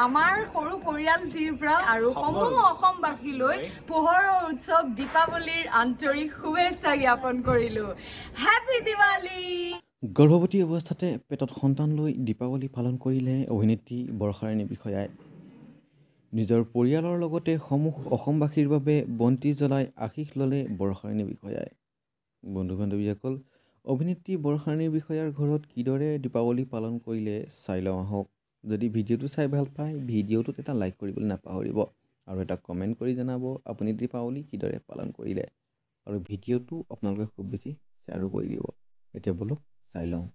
আমাৰ সৰু পৰিয়ালটিৰ পৰা আৰু সমূহ অসমবাসীলৈ পোহৰৰ উৎসৱ দীপাৱলীৰ আন্তৰিক শুভেচ্ছা জ্ঞাপন কৰিলোঁ। হেপী দিৱালী। গৰ্ভৱতী অৱস্থাতে পেটত সন্তান লৈ দীপাৱলী পালন কৰিলে অভিনেত্ৰী বৰ্ষাৰাণী বিষয়াই। নিজৰ পৰিয়ালৰ লগতে সমূহ অসমবাসীৰ বাবে বন্তি জ্বলাই আশীষ ল'লে বৰ্ষাৰাণী বিষয়াই। বন্ধু বান্ধৱীসকল, অভিনেত্ৰী বৰ্ষাৰাণী বিষয়াৰ ঘৰত কিদৰে দীপাৱলী পালন কৰিলে চাই লওঁ আহক। যদি ভিডিঅ'টো চাই ভাল পায়, ভিডিঅ'টোত এটা লাইক কৰিবলৈ নাপাহৰিব আৰু এটা কমেণ্ট কৰি জনাব আপুনি দীপাৱলী কিদৰে পালন কৰিলে। আৰু ভিডিঅ'টো আপোনালোকে খুব বেছি শ্বেয়াৰো কৰি দিব। এতিয়া বলক চাই লওঁ।